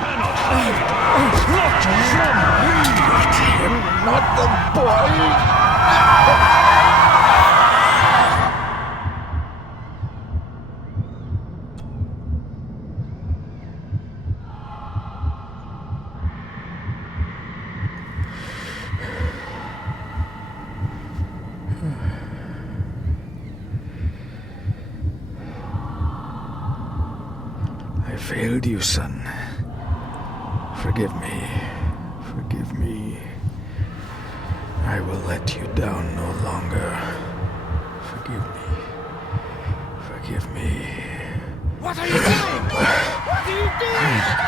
cannot hide! Not from me! Not the boy! I failed you, son. Forgive me. Forgive me. I will let you down no longer. Forgive me. Forgive me. What are you doing? What are you doing?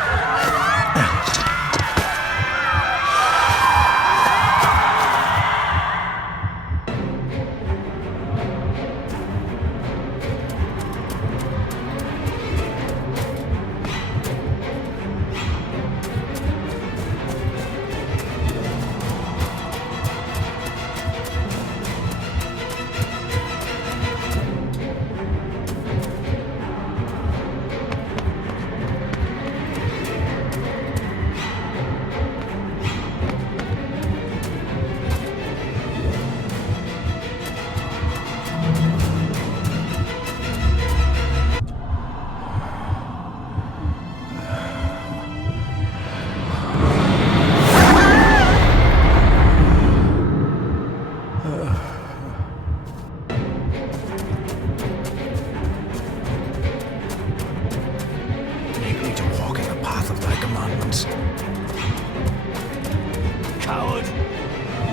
Coward!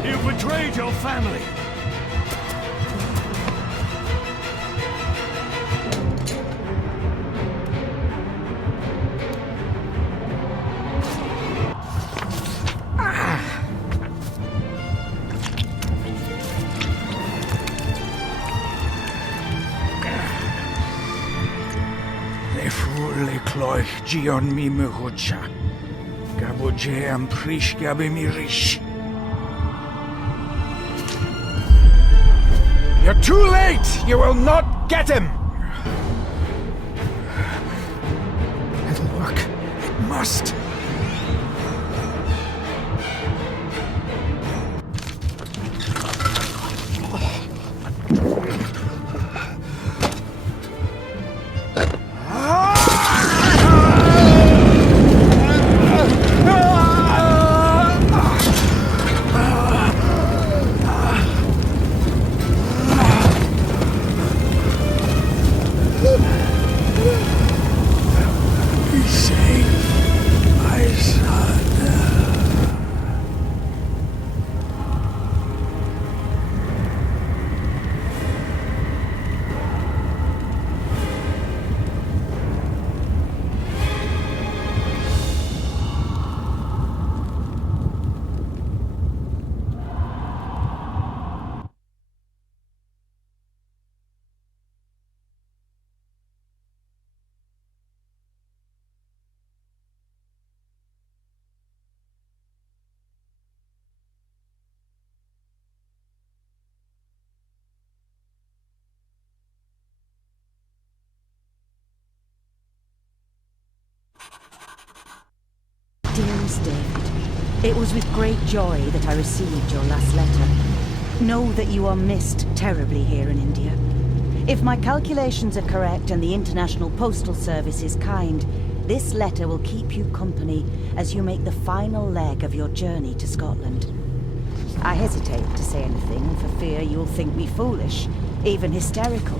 You betrayed your family! Le cloich gion mi muhucha. Gaboje am prish gabe mi rish. You're too late! You will not get him! It'll work. It must. Dearest David, it was with great joy that I received your last letter. Know that you are missed terribly here in India. If my calculations are correct and the International Postal Service is kind, this letter will keep you company as you make the final leg of your journey to Scotland. I hesitate to say anything for fear you'll think me foolish, even hysterical.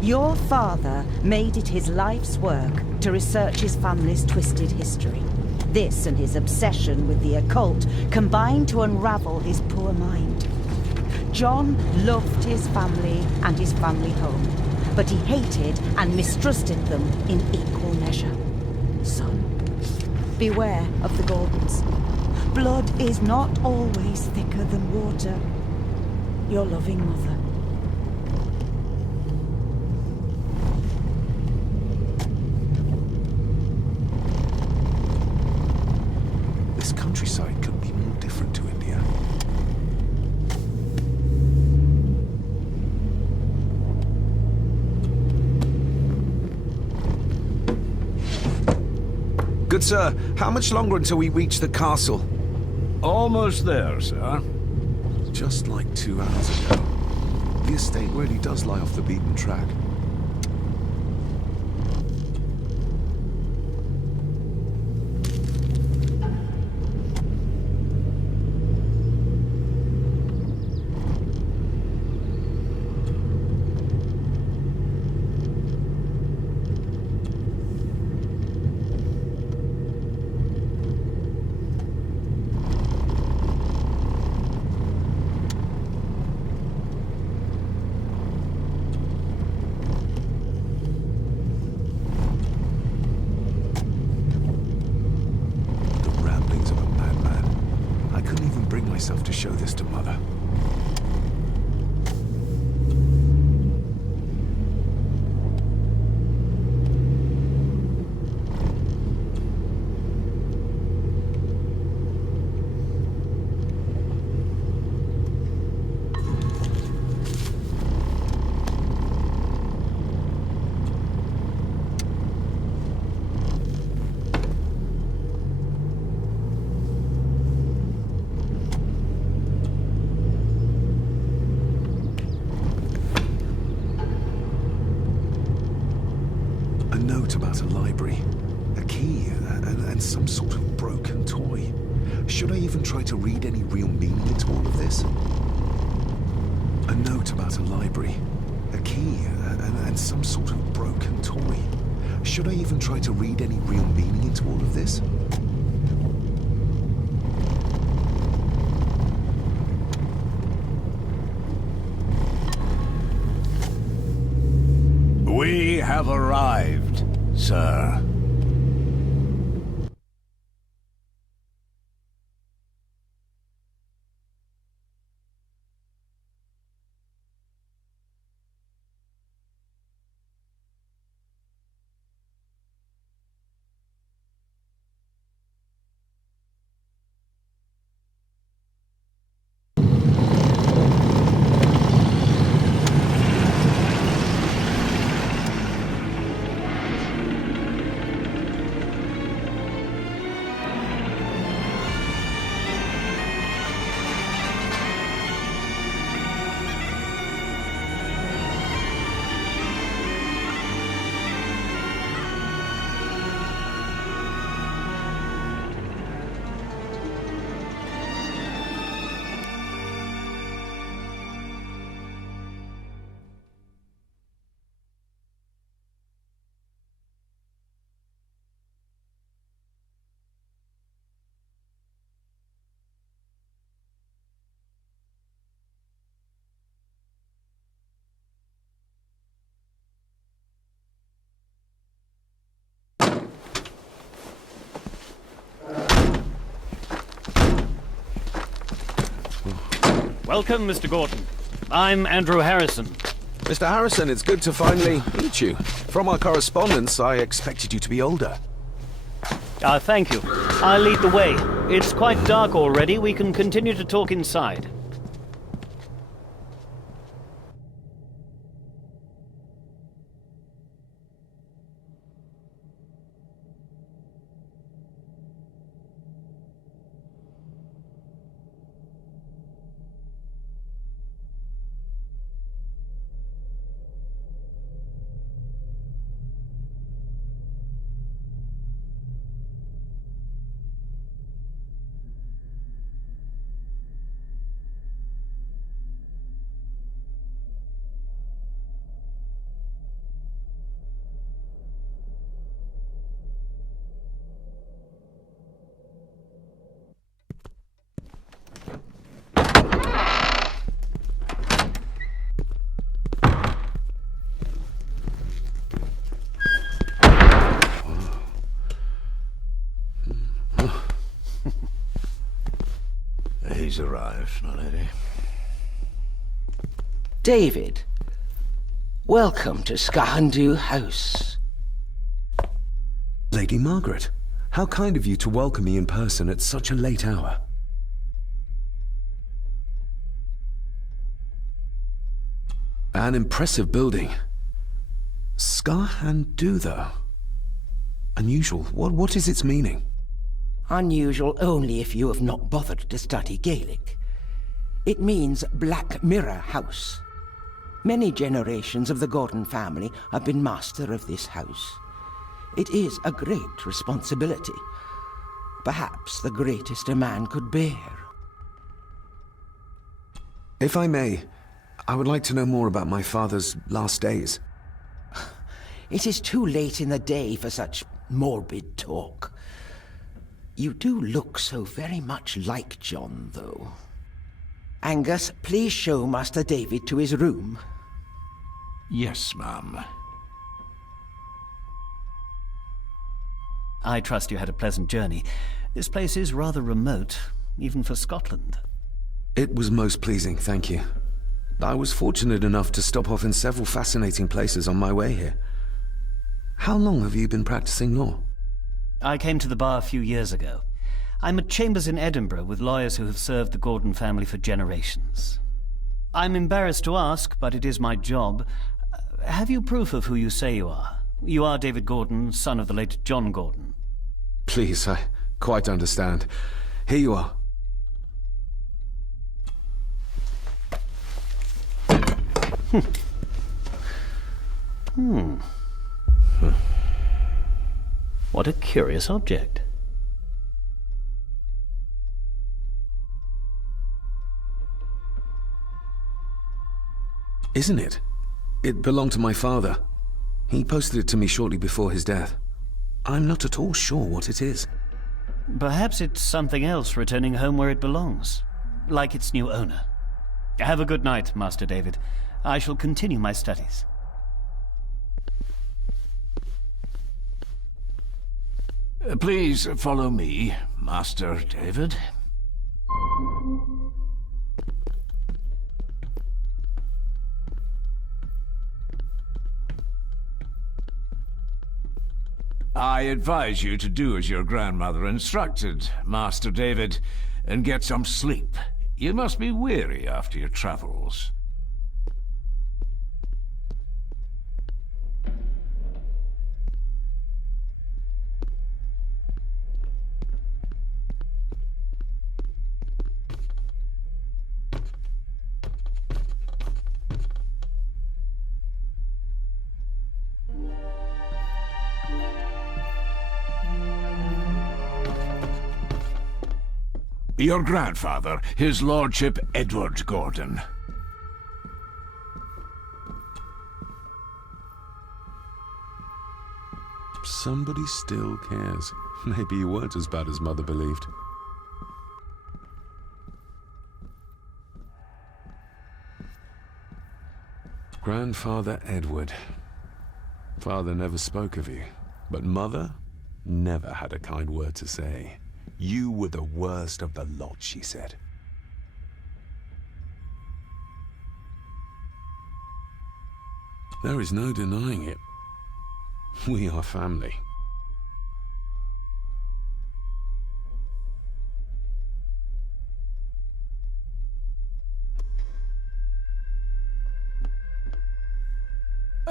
Your father made it his life's work to research his family's twisted history. This and his obsession with the occult combined to unravel his poor mind. John loved his family and his family home, but he hated and mistrusted them in equal measure. Son, beware of the Gordons. Blood is not always thicker than water. Your loving mother. This countryside could be more different to India. Good sir, how much longer until we reach the castle? Almost there, sir. Just like 2 hours ago. The estate really does lie off the beaten track. Myself to show this to Mother. About a library, a key, and some sort of broken toy. Should I even try to read any real meaning into all of this? A note about a library, a key, and some sort of broken toy. Should I even try to read any real meaning into all of this? We have arrived, sir. Welcome, Mr. Gordon. I'm Andrew Harrison. Mr. Harrison, it's good to finally meet you. From our correspondence, I expected you to be older. Thank you. I'll lead the way. It's quite dark already. We can continue to talk inside. He's arrived, my lady. David, welcome to Skahandu House. Lady Margaret, how kind of you to welcome me in person at such a late hour. An impressive building. Skahandu, though. Unusual? What is its meaning? Unusual only if you have not bothered to study Gaelic. It means Black Mirror House. Many generations of the Gordon family have been master of this house. It is a great responsibility. Perhaps the greatest a man could bear. If I may, I would like to know more about my father's last days. It is too late in the day for such morbid talk. You do look so very much like John, though. Angus, please show Master David to his room. Yes, ma'am. I trust you had a pleasant journey. This place is rather remote, even for Scotland. It was most pleasing, thank you. I was fortunate enough to stop off in several fascinating places on my way here. How long have you been practicing law? I came to the bar a few years ago. I'm at chambers in Edinburgh with lawyers who have served the Gordon family for generations. I'm embarrassed to ask, but it is my job. Have you proof of who you say you are? You are David Gordon, son of the late John Gordon. Please, I quite understand. Here you are. What a curious object. Isn't it? It belonged to my father. He posted it to me shortly before his death. I'm not at all sure what it is. Perhaps it's something else returning home where it belongs, like its new owner. Have a good night, Master David. I shall continue my studies. Please follow me, Master David. I advise you to do as your grandmother instructed, Master David, and get some sleep. You must be weary after your travels. Your grandfather, his lordship Edward Gordon. Somebody still cares. Maybe you weren't as bad as Mother believed. Grandfather Edward. Father never spoke of you, but Mother never had a kind word to say. You were the worst of the lot, she said. There is no denying it. We are family.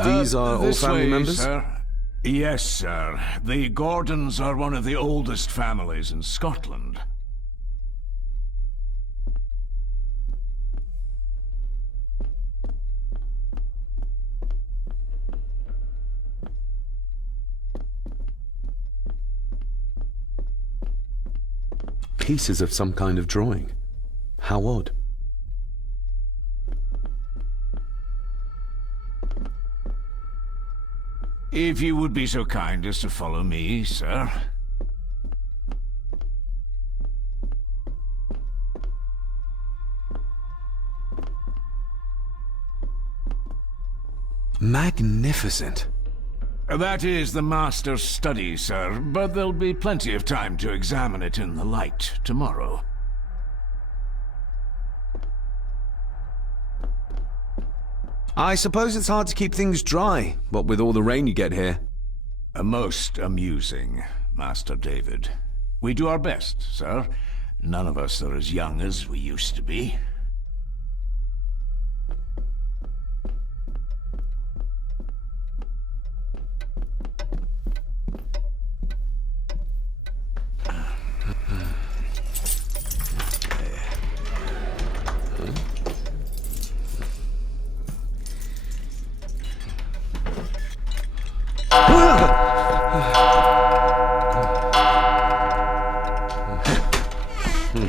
These are all This family way, members? Sir. Yes, sir. The Gordons are one of the oldest families in Scotland. Pieces of some kind of drawing. How odd. If you would be so kind as to follow me, sir. Magnificent. That is the master's study, sir, but there'll be plenty of time to examine it in the light tomorrow. I suppose it's hard to keep things dry, what with all the rain you get here. Most amusing, Master David. We do our best, sir. None of us are as young as we used to be.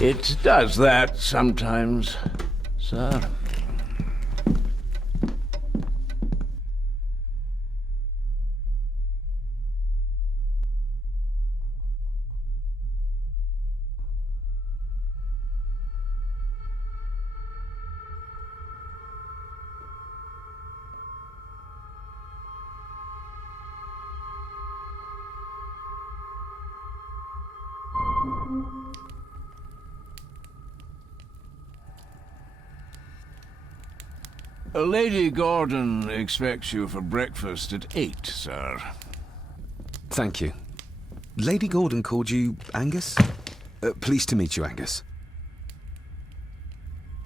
It does that sometimes, sir. Lady Gordon expects you for breakfast at 8, sir. Thank you. Lady Gordon called you Angus? Pleased to meet you, Angus.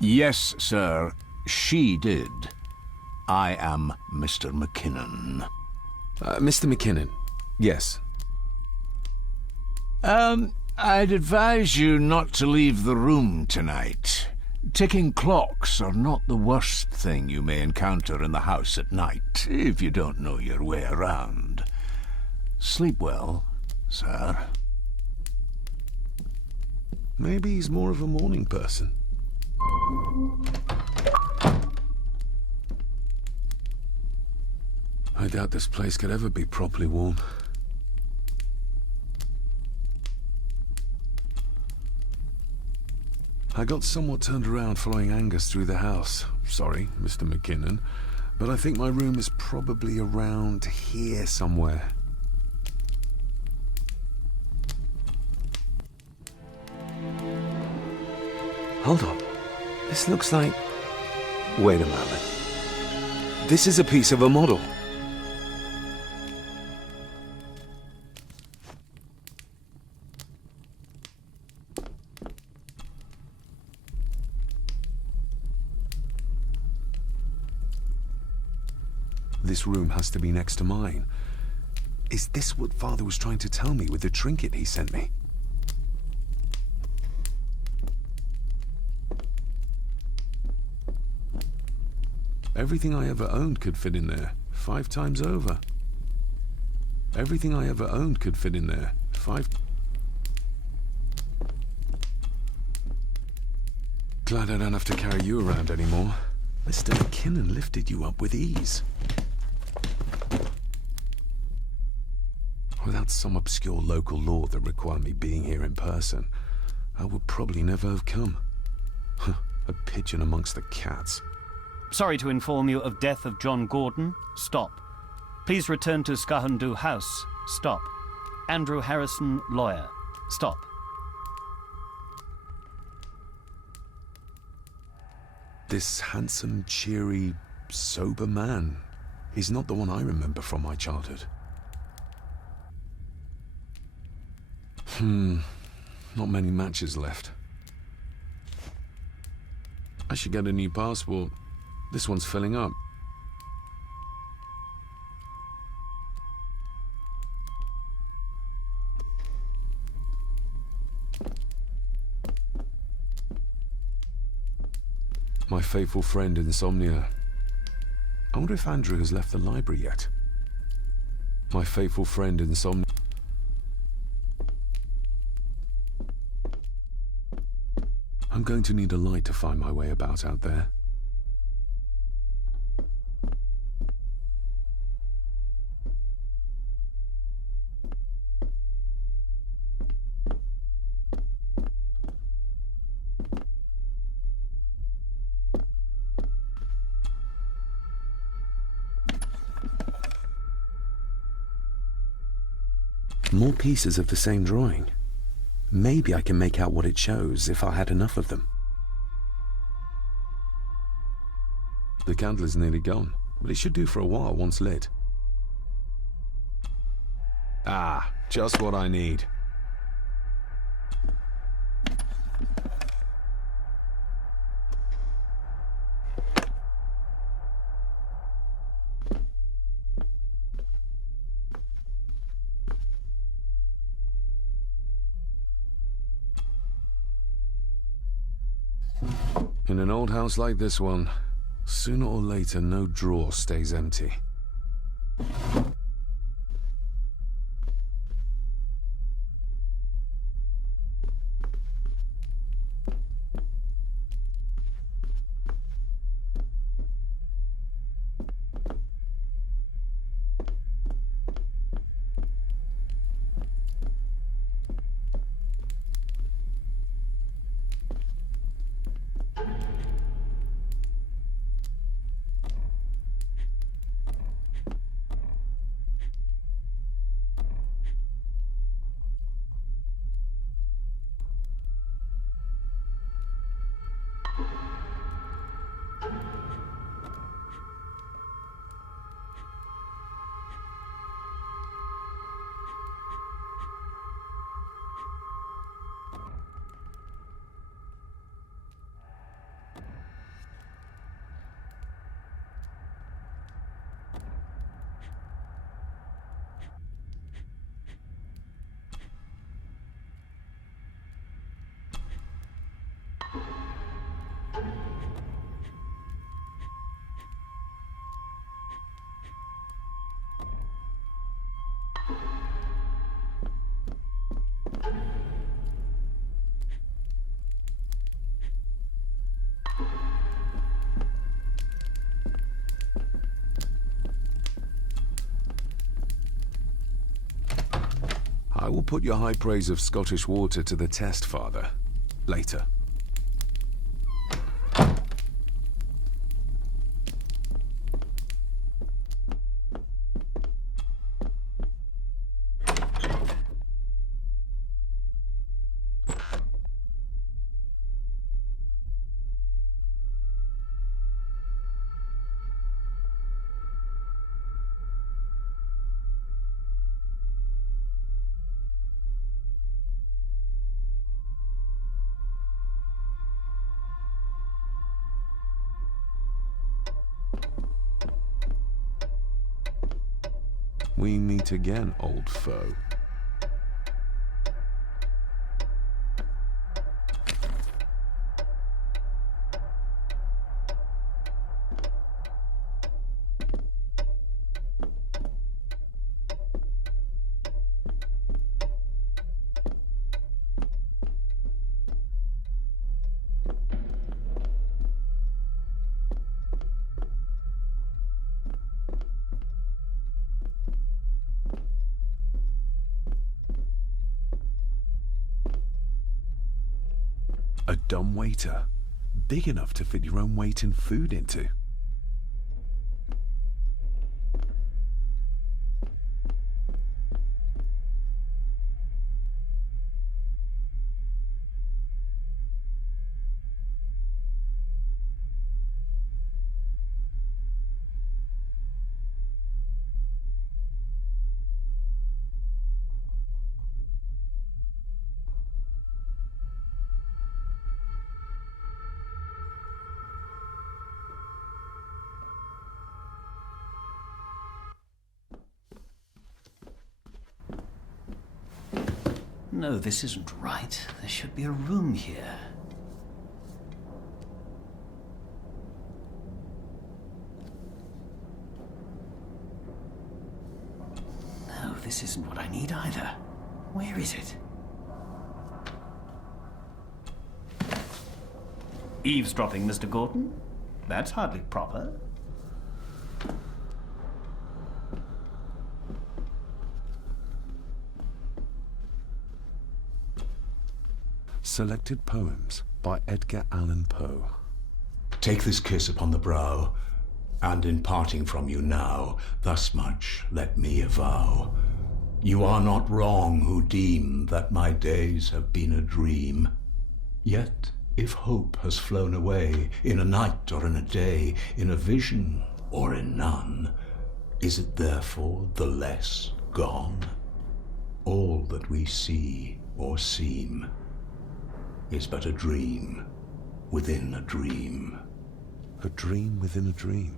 Yes, sir. She did. I am Mr. McKinnon. Mr. McKinnon. Yes. I'd advise you not to leave the room tonight. Ticking clocks are not the worst thing you may encounter in the house at night, if you don't know your way around. Sleep well, sir. Maybe he's more of a morning person. I doubt this place could ever be properly warm. I got somewhat turned around following Angus through the house. Sorry, Mr. McKinnon, but I think my room is probably around here somewhere. Hold on. This looks like... Wait a moment. This is a piece of a model. This room has to be next to mine. Is this what Father was trying to tell me with the trinket he sent me? Everything I ever owned could fit in there, 5 times over. Everything I ever owned could fit in there, 5... Glad I don't have to carry you around anymore. Mr. McKinnon lifted you up with ease. Without some obscure local law that required me being here in person, I would probably never have come. A pigeon amongst the cats. Sorry to inform you of death of John Gordon. Stop. Please return to Skahandu House. Stop. Andrew Harrison, lawyer. Stop. This handsome, cheery, sober man. He's not the one I remember from my childhood. Not many matches left. I should get a new passport. This one's filling up. My faithful friend Insomnia. I wonder if Andrew has left the library yet. My faithful friend Insomnia. I'm going to need a light to find my way about out there. More pieces of the same drawing. Maybe I can make out what it shows if I had enough of them. The candle is nearly gone, but it should do for a while once lit. Ah, just what I need. In an old house like this one, sooner or later no drawer stays empty. I will put your high praise of Scottish water to the test, Father. Later. We meet again, old foe. A dumb waiter, big enough to fit your own weight in food into. No, this isn't right. There should be a room here. No, this isn't what I need either. Where is it? Eavesdropping, Mr. Gordon? That's hardly proper. Selected Poems by Edgar Allan Poe. Take this kiss upon the brow, and in parting from you now, thus much let me avow. You are not wrong who deem that my days have been a dream. Yet, if hope has flown away, in a night or in a day, in a vision or in none, is it therefore the less gone? All that we see or seem is but a dream within a dream. A dream within a dream.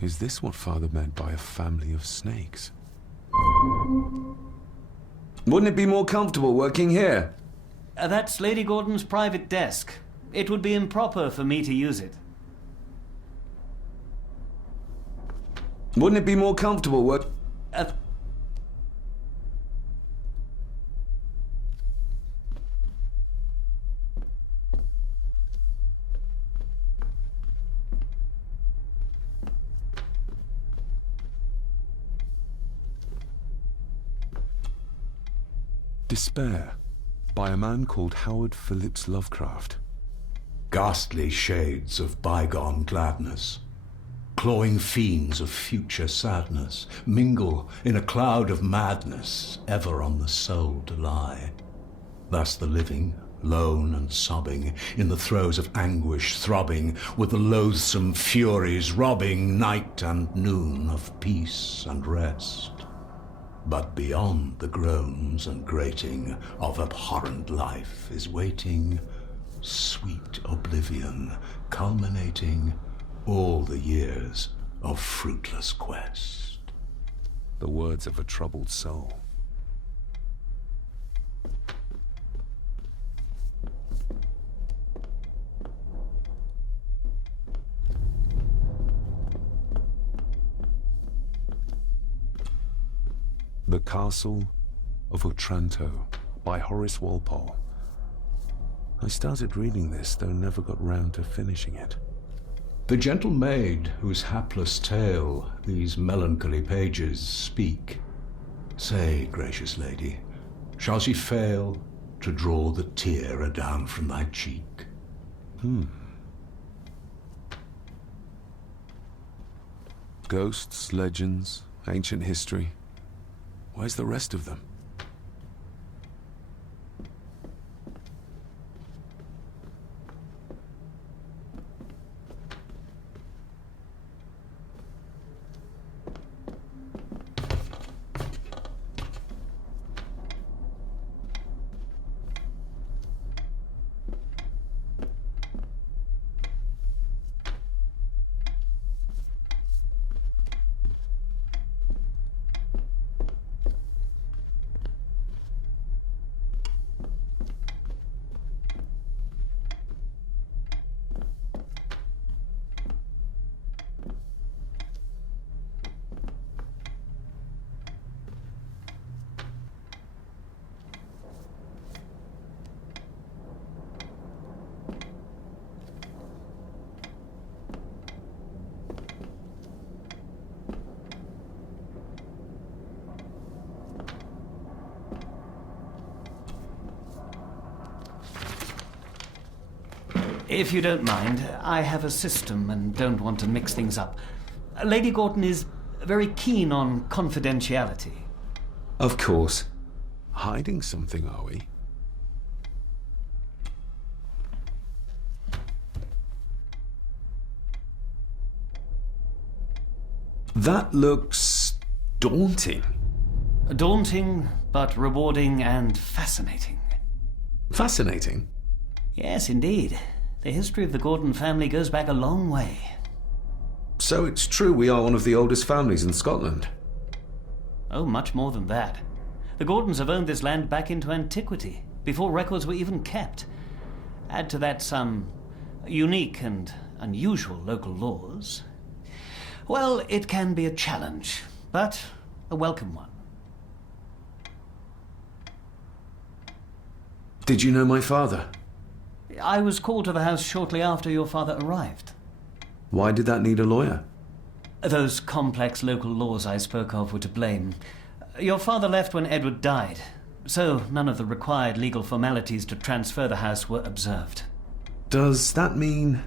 Is this what Father meant by a family of snakes? Wouldn't it be more comfortable working here? That's Lady Gordon's private desk. It would be improper for me to use it. Wouldn't it be more comfortable work... Despair, by a man called Howard Phillips Lovecraft. Ghastly shades of bygone gladness, clawing fiends of future sadness, mingle in a cloud of madness, ever on the soul to lie. Thus the living, lone and sobbing, in the throes of anguish throbbing, with the loathsome furies robbing night and noon of peace and rest. But beyond the groans and grating of abhorrent life is waiting sweet oblivion, culminating all the years of fruitless quest. The words of a troubled soul. The Castle of Otranto by Horace Walpole. I started reading this, though never got round to finishing it. The gentle maid whose hapless tale these melancholy pages speak. Say, gracious lady, shall she fail to draw the tear adown from thy cheek? Ghosts, legends, ancient history. Where's the rest of them? If you don't mind, I have a system and don't want to mix things up. Lady Gordon is very keen on confidentiality. Of course. Hiding something, are we? That looks daunting. Daunting, but rewarding and fascinating. Fascinating. Yes, indeed. The history of the Gordon family goes back a long way. So it's true we are one of the oldest families in Scotland. Oh, much more than that. The Gordons have owned this land back into antiquity, before records were even kept. Add to that some unique and unusual local laws. Well, it can be a challenge, but a welcome one. Did you know my father? I was called to the house shortly after your father arrived. Why did that need a lawyer? Those complex local laws I spoke of were to blame. Your father left when Edward died, so none of the required legal formalities to transfer the house were observed. Does that mean...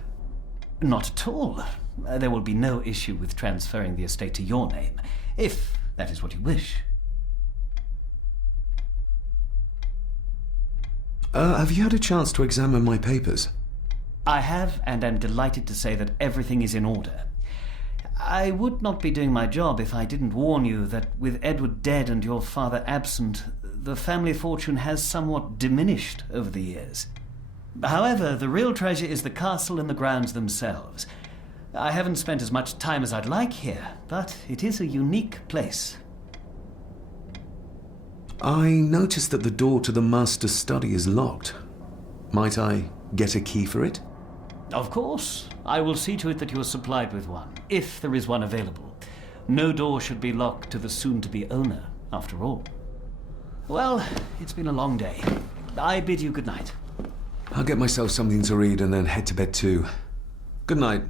Not at all. There will be no issue with transferring the estate to your name, if that is what you wish. Have you had a chance to examine my papers? I have, and am delighted to say that everything is in order. I would not be doing my job if I didn't warn you that with Edward dead and your father absent, the family fortune has somewhat diminished over the years. However, the real treasure is the castle and the grounds themselves. I haven't spent as much time as I'd like here, but it is a unique place. I noticed that the door to the master's study is locked. Might I get a key for it? Of course. I will see to it that you are supplied with one, if there is one available. No door should be locked to the soon-to-be owner, after all. Well, it's been a long day. I bid you good night. I'll get myself something to read and then head to bed too. Good night.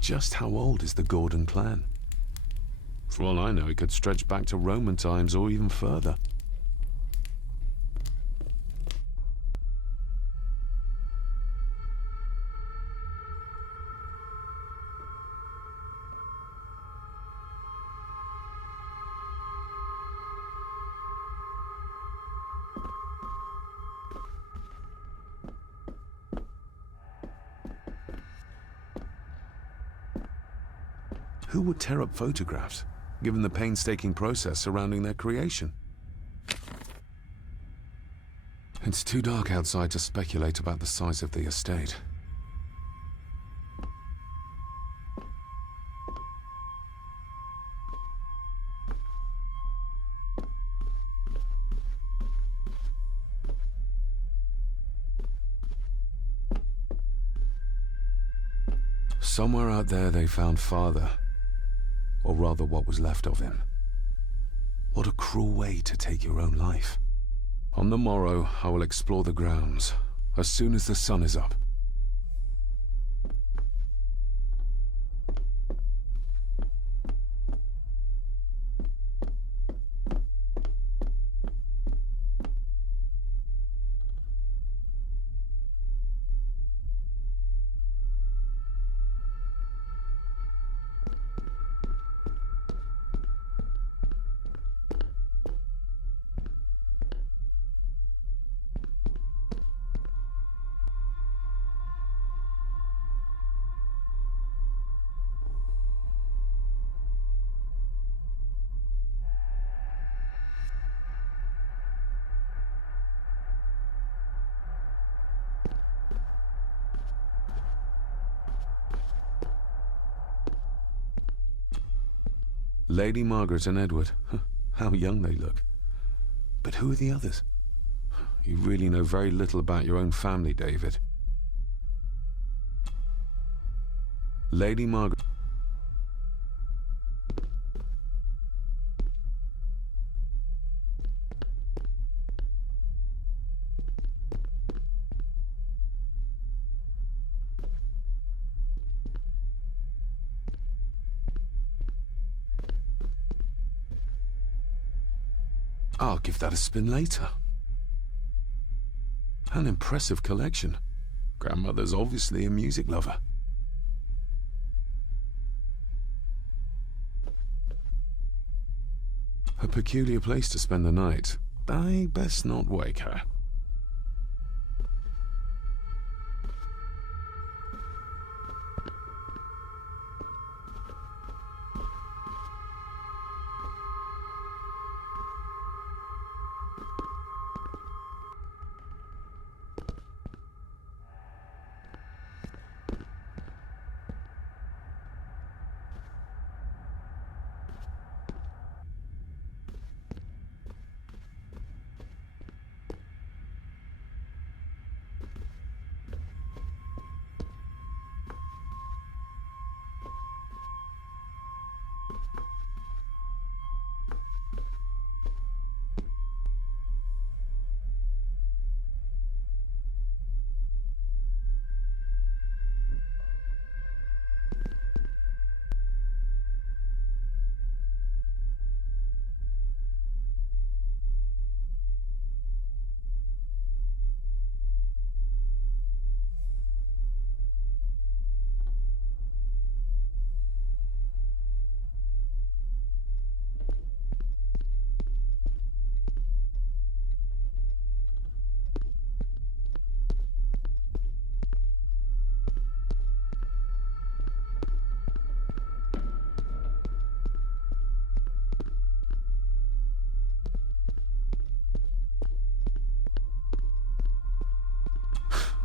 Just how old is the Gordon clan? For all I know, it could stretch back to Roman times or even further. Who would tear up photographs, given the painstaking process surrounding their creation? It's too dark outside to speculate about the size of the estate. Somewhere out there they found Father. Or rather, what was left of him. What a cruel way to take your own life. On the morrow, I will explore the grounds, as soon as the sun is up. Lady Margaret and Edward. How young they look. But who are the others? You really know very little about your own family, David. Lady Margaret... I'll give that a spin later. An impressive collection. Grandmother's obviously a music lover. A peculiar place to spend the night. I best not wake her.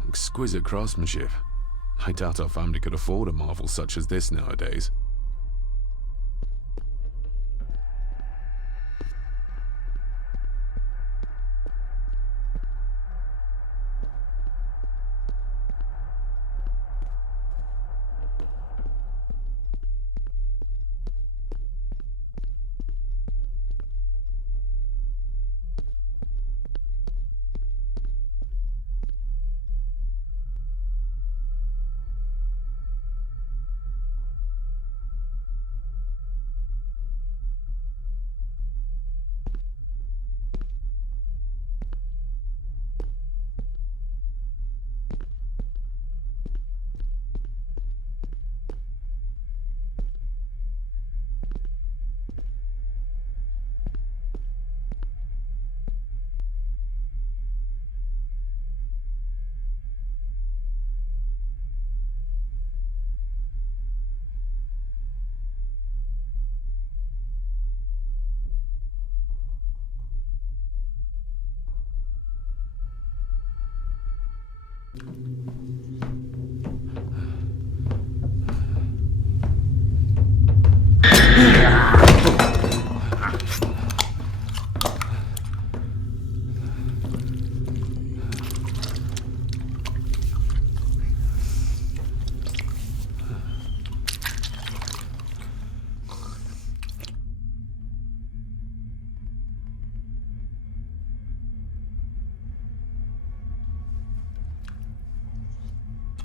Exquisite craftsmanship. I doubt our family could afford a marvel such as this nowadays.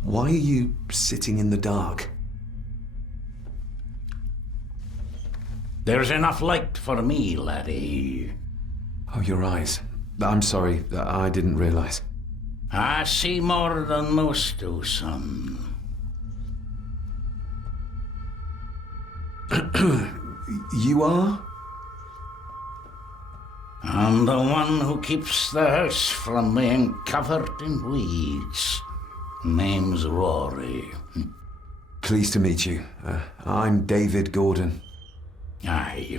Why are you sitting in the dark? There's enough light for me, laddie. Oh, your eyes. I'm sorry, I didn't realize. I see more than most do, son. You are? I'm the one who keeps the house from being covered in weeds. Name's Rory. Pleased to meet you. I'm David Gordon. Aye.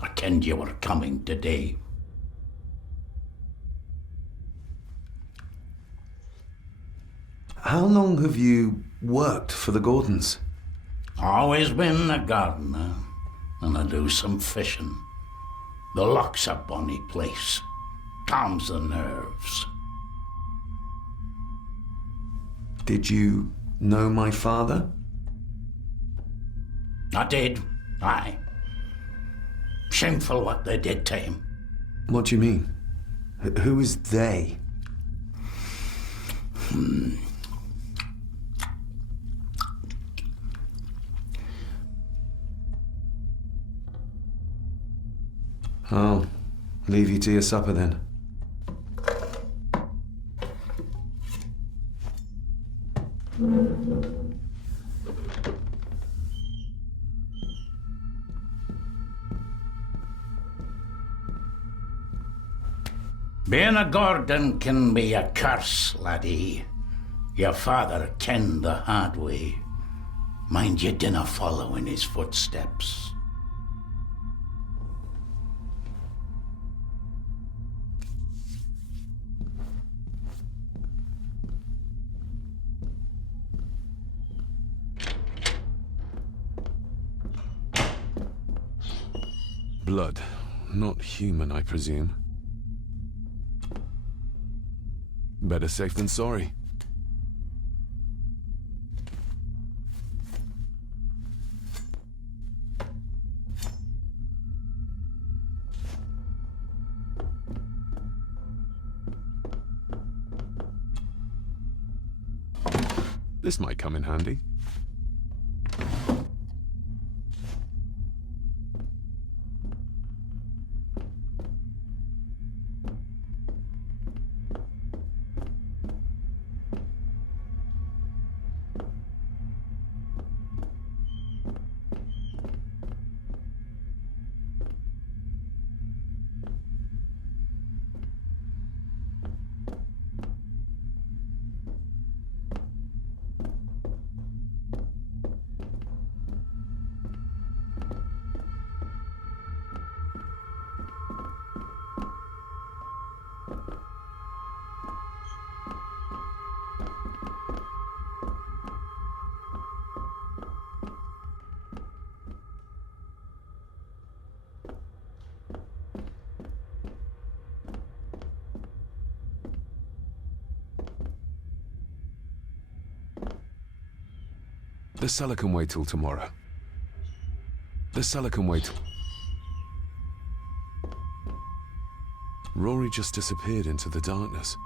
I kenned you were coming today. How long have you worked for the Gordons? Always been a gardener, and I do some fishing. The loch's a bonny place. Calms the nerves. Did you know my father? I did, aye. Shameful what they did to him. What do you mean? Who is they? I'll leave you to your supper then. Being a Gordon can be a curse, laddie. Your father kenned the hard way. Mind you dinna follow in his footsteps. Blood. Not human, I presume. Better safe than sorry. This might come in handy. The cellar can wait till tomorrow. The cellar can wait till... Rory just disappeared into the darkness.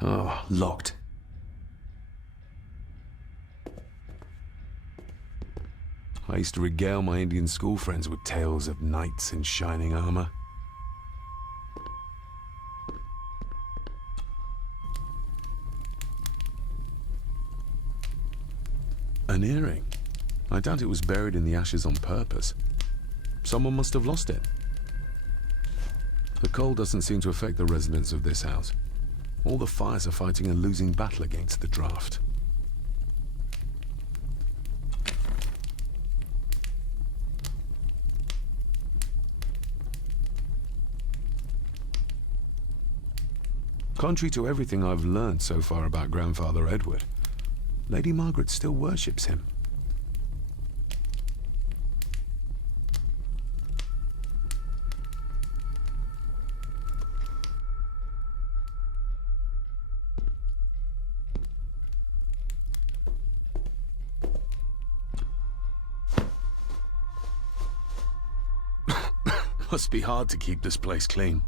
Oh, locked. I used to regale my Indian school friends with tales of knights in shining armor. An earring. I doubt it was buried in the ashes on purpose. Someone must have lost it. The cold doesn't seem to affect the residents of this house. All the fires are fighting a losing battle against the draft. Contrary to everything I've learned so far about Grandfather Edward, Lady Margaret still worships him. Must be hard to keep this place clean.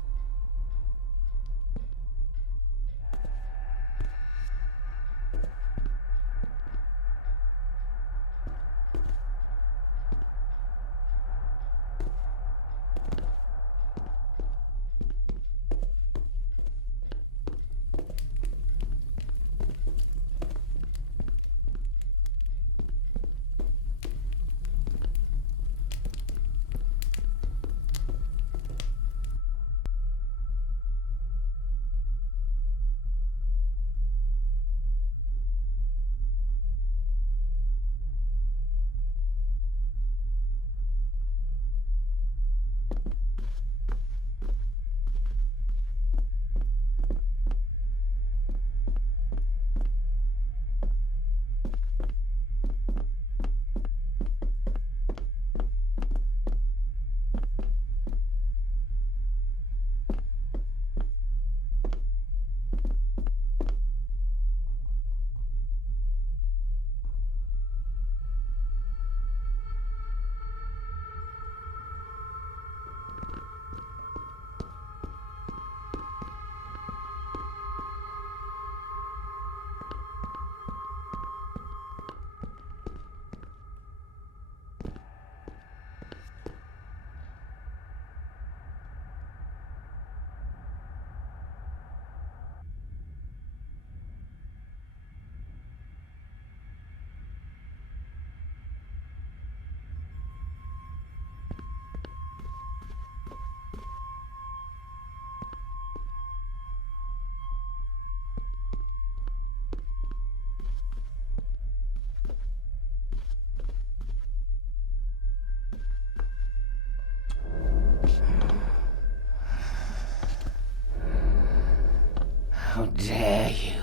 How dare you?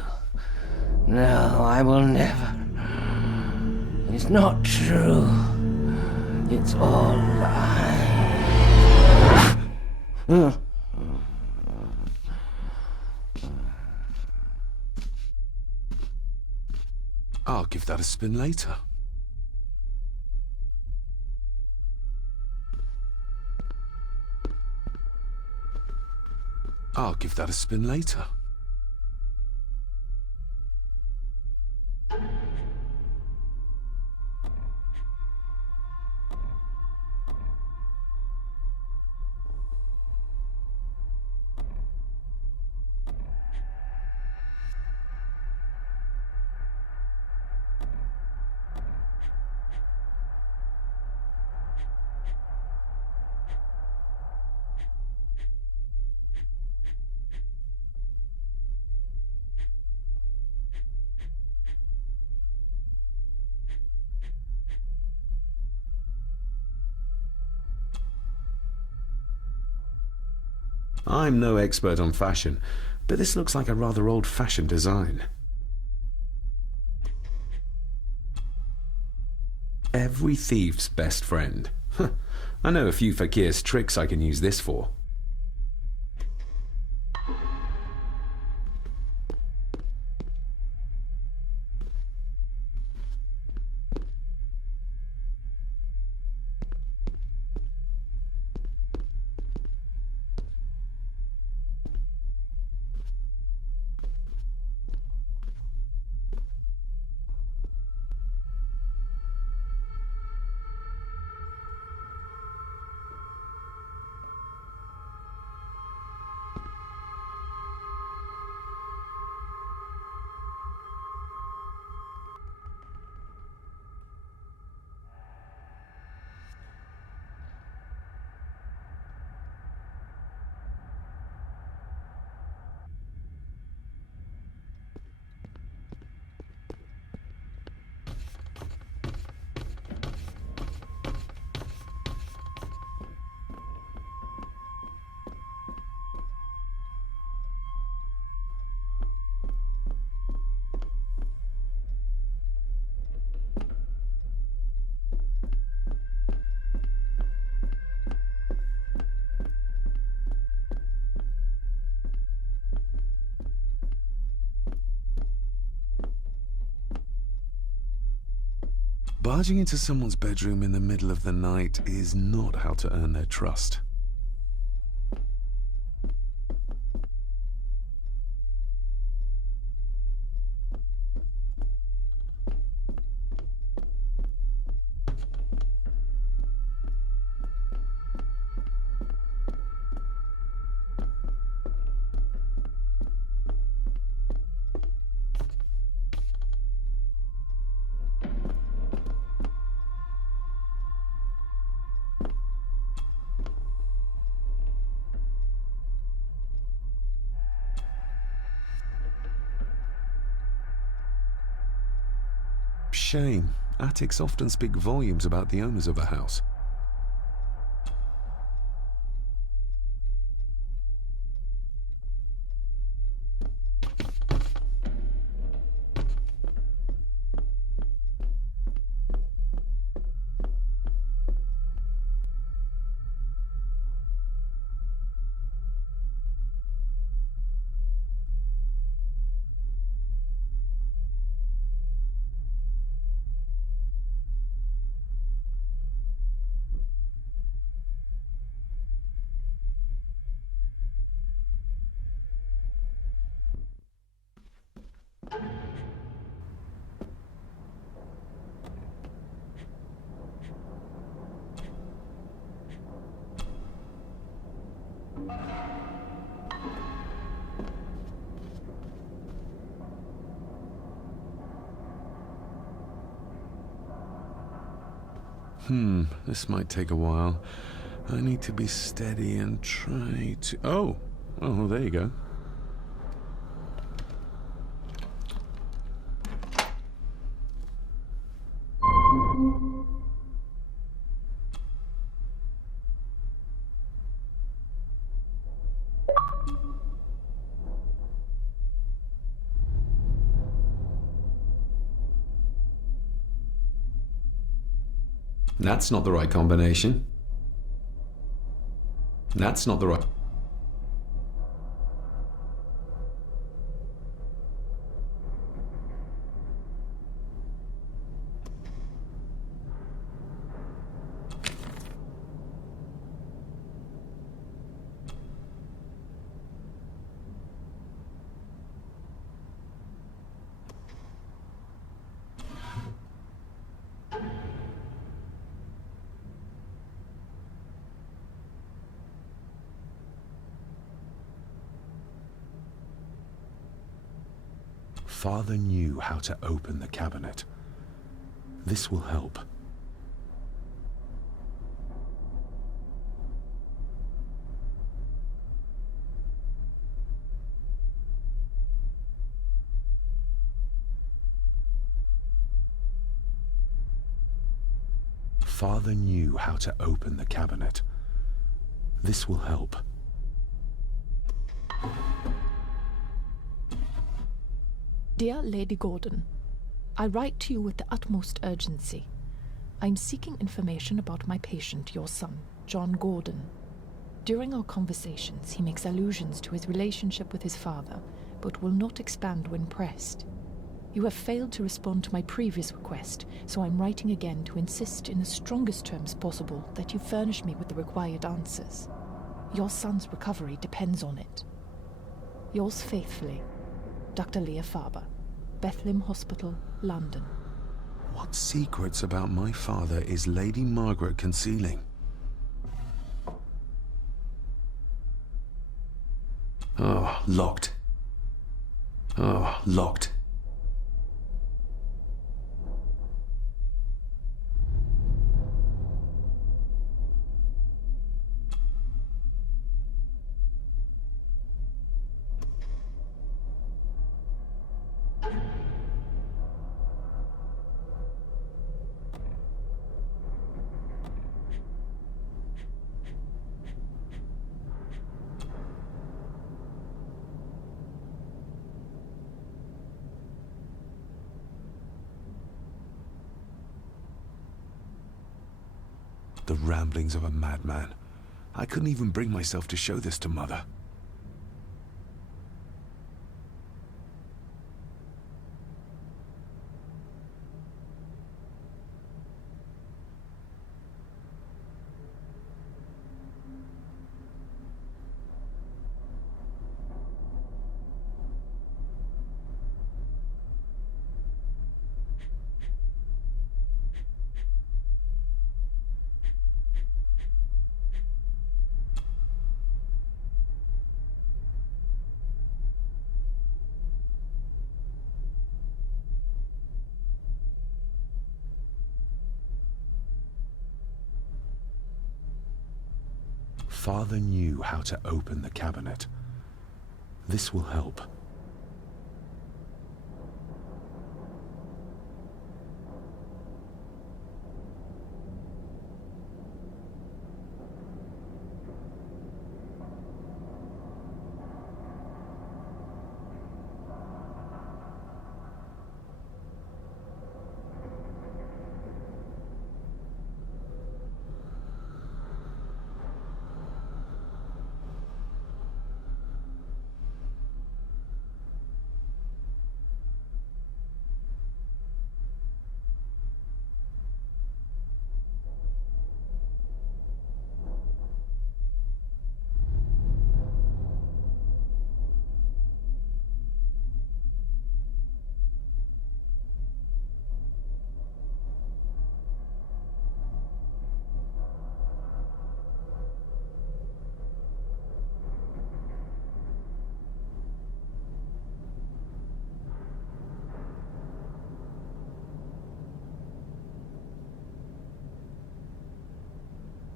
No, I will never. It's not true. It's all lies. I'll give that a spin later. I'll give that a spin later. I'm no expert on fashion, but this looks like a rather old-fashioned design. Every thief's best friend. I know a few fakir's tricks I can use this for. Barging into someone's bedroom in the middle of the night is not how to earn their trust. Shame. Attics often speak volumes about the owners of a house. This might take a while. I need to be steady and try to... Oh, there you go. That's not the right combination. That's not the right... Father knew how to open the cabinet. This will help. Father knew how to open the cabinet. This will help. Dear Lady Gordon, I write to you with the utmost urgency. I'm seeking information about my patient, your son, John Gordon. During our conversations, he makes allusions to his relationship with his father, but will not expand when pressed. You have failed to respond to my previous request, so I'm writing again to insist in the strongest terms possible that you furnish me with the required answers. Your son's recovery depends on it. Yours faithfully, Dr. Leah Faber, Bethlehem Hospital, London. What secrets about my father is Lady Margaret concealing? Oh, locked. Oh, locked. The ramblings of a madman. I couldn't even bring myself to show this to Mother. father knew how to open the cabinet. This will help.